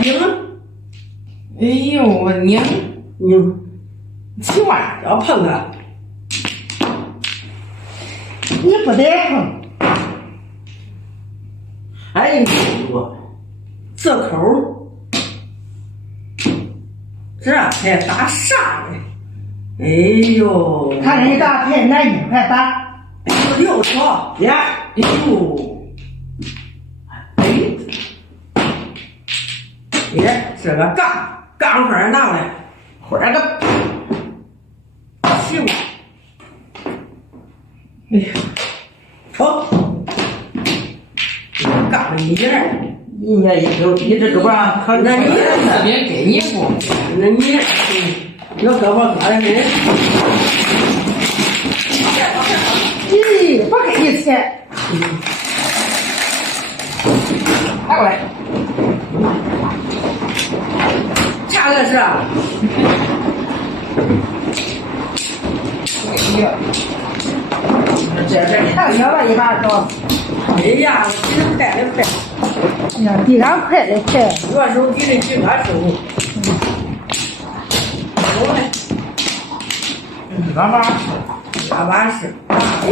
饼。哎呦，我拧7万要碰它，你不得碰。哎呦，这口这还打啥呢？哎呦，看人家打牌拿1块打6条呀！哎呦，哎，也这个杠花拿来，花个7万。哎呀，好，杠一年，一年一周，你这胳膊可那你这边给你不？那你要胳膊咋的人？咦，不给你钱。拿过来。差的是，哎呀，这太小了一把刀。哎呀，我比人快的快，哎呀，比俺快的快。我手比人举个手。走嘞，拉把式，拉把式，大饼。